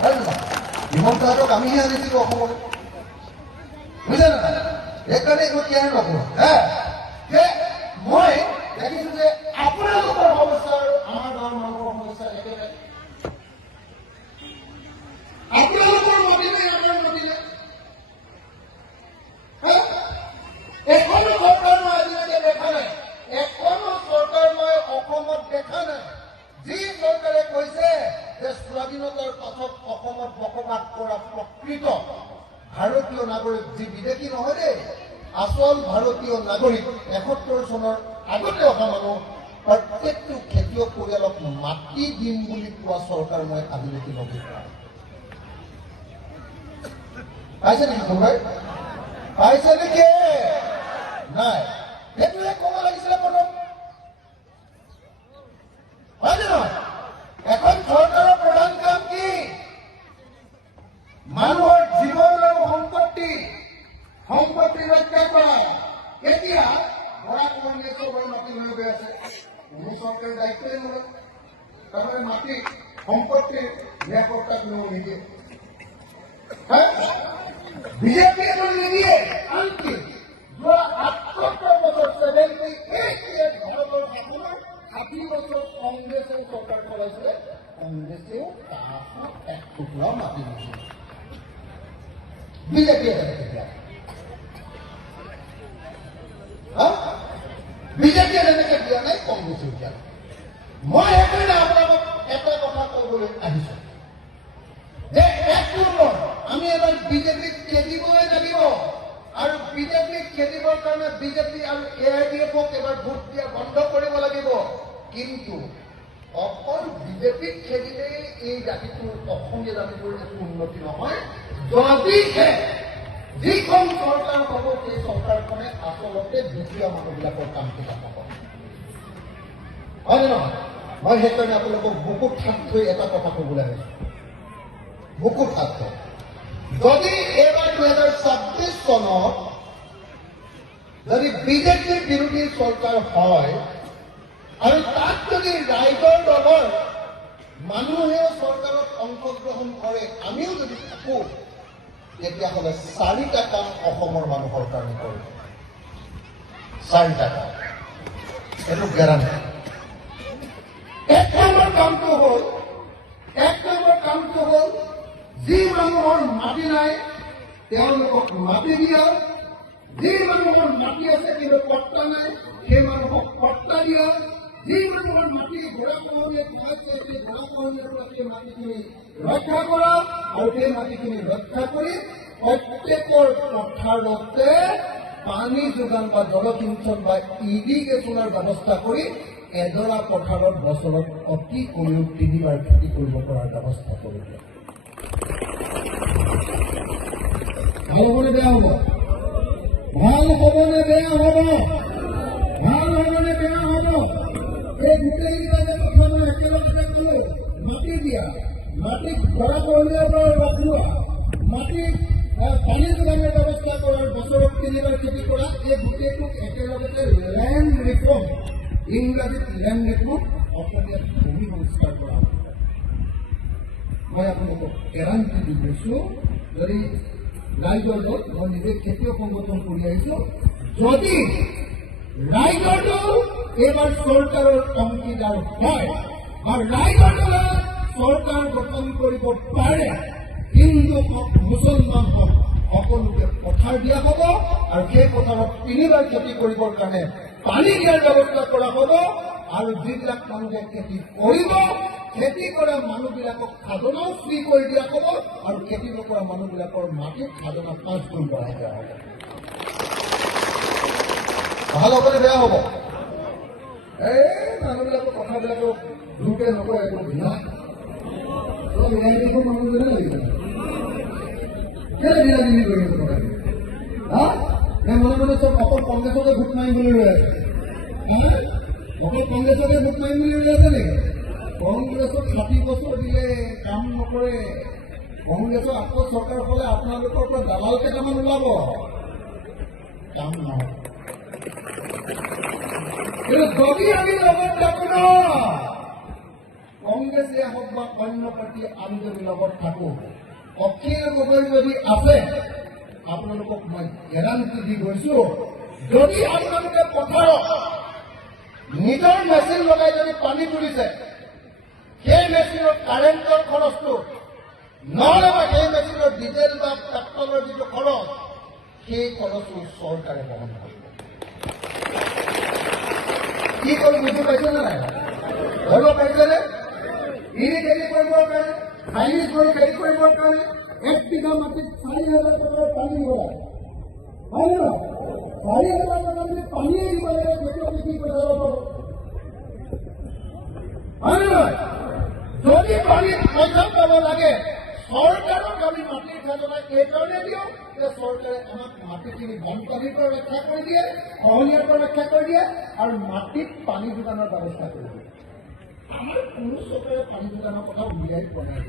হয় নহয়? হিমন্ত হাতক আমিহে আনিছিলো অসমলৈ, বুজিছে নে নাই? সেইকাৰণে এইটো কেয়াৰ নকৰো যে মই দেখিছো যে আপোনালোকৰ সমস্যা আৰু আমাৰ গাঁৱৰ মানুহৰ সমস্যা একেবাৰে। আপোনালোকৰ নদীলে আমাৰ নদীলে এখনো চৰকাৰ মই আজিলৈকে দেখা নাই, এখনো চৰকাৰ মই অসমত দেখা নাই যি চৰকাৰে কৈছে যে স্বাধীনতাৰ পাছত অসমত বসবাস কৰা প্ৰকৃত ভাৰতীয় নাগৰিক, যি বিদেশী নহয় দেই, আচল ভাৰতীয় নাগৰিক, ৭১ চনৰ আগতে অহা মানুহ, প্ৰত্যেকটো খেতিয়ক পৰিয়ালক মাটি দিম বুলি কোৱা চৰকাৰ মই আজিলৈকে নদেখা। পাইছে নেকি কোনোবাই? পাইছে নেকি? নাই। সেইটোহে ক'ব লাগিছিলে প্ৰথম, হয় নে নহয়? এখন চৰকাৰৰ প্ৰধান কাম কি? মানুহৰ জীৱন আৰু সম্পত্তি ৰক্ষা কৰা। এতিয়া ধৰা কংগ্ৰেছৰ মাটি লৈ গৈ আছে, কোনো চৰকাৰে দায়িত্বই নলয়, তাৰমানে মাটি সম্পত্তিৰ নিৰাপত্তা কোনেও নিদিয়ে, বিজেপিয়ে নিদিয়ে। আনকি যোৱা ৭৮ বছৰ 78 ইয়াৰ্ছ ভাৰতৰ শাসনৰ ৬০ বছৰ কংগ্ৰেছে চৰকাৰ চলাইছিলে, কংগ্ৰেছেও তাহাঁতক এক টুকুৰা মাটি দিছিল, বিজেপিয়ে বিজেপিয়ে তেনেকে দিয়া নাই, কংগ্ৰেছে দিয়া নাই। মই সেইকাৰণে আপোনালোকক এটা কথা ক'বলৈ আহিছো যে ১ নম্বৰ আমি এবাৰ বিজেপিক খেদিবই লাগিব, আৰু বিজেপিক খেদিবৰ কাৰণে বিজেপি আৰু AIDF-ক এবাৰ ভোট দিয়া বন্ধ কৰিব লাগিব। কিন্তু অকল বিজেপিক খেদিলেই এই জাতিটোৰ, অসমীয়া জাতিটোৰ একো উন্নতি নহয়। যদিহে যিখন চৰকাৰ হ'ব সেই চৰকাৰখনে আচলতে দুখীয়া মানুহবিলাকৰ কামবিলাক হ'ব, হয় নে নহয়? মই সেইকাৰণে আপোনালোকক বুকুত হাত থৈ এটা কথা ক'বলৈ আহিছো, বুকুত হাত থৈ, যদি এইবাৰ ২০২৬ চনত যদি বিজেপিৰ বিৰোধী চৰকাৰ হয় আৰু তাত যদি ৰাইজৰ দলৰ মানুহে চৰকাৰত অংশগ্ৰহণ কৰে, আমিও যদি থাকো, তেতিয়াহ'লে ৪টা কাম অসমৰ মানুহৰ কাৰণে কৰিব, ৪টা কাম, এইটো গেৰাণ্টি। ১ নম্বৰ কামটো হ'ল যি মানুহৰ মাটি নাই তেওঁলোকক মাটি দিয়া, যি মানুহৰ মাটি আছে কিন্তু পট্টা নাই সেই মানুহক পট্টা দিয়া, যি মানুহৰ মাটি গৰাখহনীয়াত সোমাইছে সেই গৰাখহনীয়াৰ পৰা সেই মাটিখিনি ৰক্ষা কৰা, আৰু সেই মাটিখিনি ৰক্ষা কৰি প্ৰত্যেকৰ পথাৰতে পানী যোগান বা জলসিঞ্চন বা ইৰিগেশ্যনৰ ব্যৱস্থা কৰি এডৰা পথাৰত বছৰত অতি কমেও 3বাৰ খেতি কৰিব পৰাৰ ব্যৱস্থা কৰি দিয়ে। ভাল হ'বনে বেয়া হ'ব? ভাল হ'বনে বেয়া হ'ব? ভাল হ'বনে বেয়া হ'ব? এই গোটেইকেইটা যে কথা মই একেলগে ক'লো, মাটি দিয়া, মাটিক গৰাখহনীয়াৰ পৰা ৰখোৱা, মাটিক পানী যোগানৰ ব্যৱস্থা কৰাৰ, বছৰত 3বাৰ খেতি কৰা, এই গোটেইটোক একেলগতে লেণ্ড ৰিফৰ্ম, ইংৰাজীত লেণ্ড ৰিফৰ্ম, অসমীয়াত ভূমি সংস্কাৰ কৰা। মই আপোনালোকক গেৰাণ্টি দি কৈছো, যদি ৰাইজৰ দল, মই নিজে খেতিয়ক সংগঠন কৰি আহিছো, যদি ৰাইজৰ দল এইবাৰ চৰকাৰৰ অংশীদাৰ হয় বা ৰাইজৰ দলে চৰকাৰ গঠন কৰিব পাৰে, হিন্দু হওক মুছলমান হওক সকলোকে পথাৰ দিয়া হ'ব, আৰু সেই পথাৰত 3বাৰ খেতি কৰিবৰ কাৰণে পানী দিয়াৰ ব্যৱস্থা কৰা হ'ব, আৰু যিবিলাক মানুহে খেতি কৰিব, খেতি কৰা মানুহবিলাকক খাজনাও ফ্ৰী কৰি দিয়া হ'ব, আৰু খেতি নকৰা মানুহবিলাকৰ মাটিত খাজনা 5 গুণ বঢ়াই দিয়া হ'ব। ভাল হ'বনে বেয়া হ'ব? মানুহবিলাকৰ কথাবিলাকক জোৰকে নকয়, একো ভিনা অলপ মিলাই দিব মানুহজনে লাগিছে, কেলে মিলামিলি কৰি আছে কথা? মনে মনে চব অকল কংগ্ৰেছকে ভোট মাৰিবলৈ ৰৈ আছে, অকল কংগ্ৰেছকে ভোট মাৰিবলৈ ৰৈ আছে নেকি? কংগ্ৰেছক 60 বছৰ দিলে কাম নকৰে, কংগ্ৰেছৰ আকৌ চৰকাৰ হ'লে আপোনালোকৰ পৰা দালাল কেইটামান ওলাব, কাম নহয়। কিন্তু যদি আমি লগত থাকো ন, কংগ্ৰেছে হওক বা অন্য পাৰ্টি আমি যদি লগত থাকো, অখিল গগৈ যদি আছে, আপোনালোকক মই গেৰাণ্টি দি গৈছো, যদি আপোনালোকে পথাৰত নিজৰ মেচিন লগাই যদি পানী তুলিছে, সেই মেচিনৰ কাৰেণ্টৰ খৰচটো নহলে বা সেই মেচিনৰ ডিজেল বা পেট্ৰলৰ যিটো খৰচ, সেই খৰচটো চৰকাৰে বহন কৰিব। কি কৰি বুজি পাইছে নে নাই? ধৰিব পাৰিছেনে? ইৰি খেতি কৰিবৰ কাৰণে, চাইনিজ কৰি খেতি কৰিবৰ কাৰণে 1 বিঘা মাটিত 4,000 টকাৰ পানী দিব লাগে, হয় নে নহয়? 4,000 টকা যদি পানীয়ে দিব লাগে, সেইটো আমি কি কৰিব পাৰোঁ? হয় নে নহয়? যদি পানীত পইচা পাব লাগে, চৰকাৰক আমি মাটিৰ খাজনা এইকাৰণে দিওঁ যে চৰকাৰে আমাক মাটিখিনি বানপানীৰ পৰা ৰক্ষা কৰি দিয়ে, খহনীয়াৰ পৰা ৰক্ষা কৰি দিয়ে, আৰু মাটিত পানী যোগানৰ ব্যৱস্থা কৰি দিয়ে। আমাৰ কোনো চৰকাৰে পানী যোগানৰ কথা উলিয়াই পোৱা নাই।